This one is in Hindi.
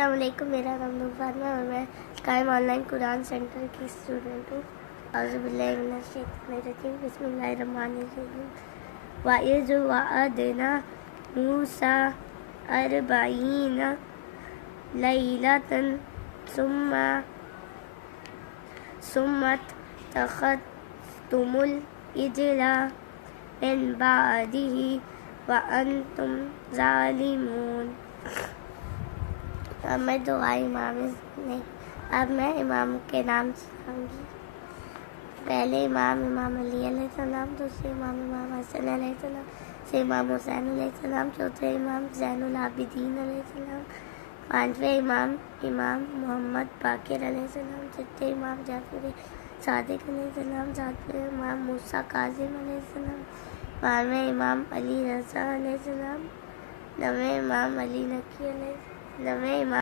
अस्सलाम वालेकुम। मेरा नाम नूफान है और मैं स्काइम ऑनलाइन कुरान सेंटर की स्टूडेंट हूँ। औज़ुबिल्लाहिमिनश्शैतानिर्रजीम, बिस्मिल्लाहिर्रहमानिर्रहीम। वइज़ वअदना मूसा अर्बईना लैलतन सुम्मतख़ज़्तुमुल इजला मिन बअदिही व अंतुम ज़ालिमून। अब मैं इमाम के नाम सुनाऊंगी। पहले इमाम अली अलैहिस्सलाम, दूसरे इमाम हसन अलैहिस्सलाम, तीसरे इमाम हुसैन अलैहिस्सलाम, चौथे इमाम ज़ैनुल आबिदीन अलैहिस्सलाम, पांचवें इमाम मोहम्मद बाकिर अलैहिस्सलाम, छठे इमाम जाफर सादिक अलैहिस्सलाम, सातवें इमाम मूसा काज़िम अलैहिस्सलाम, बारहवें इमाम अली रज़ा अलैहिस्सलाम, नवें इमाम अली नकी अलैहिस्सलाम, नवें इमाम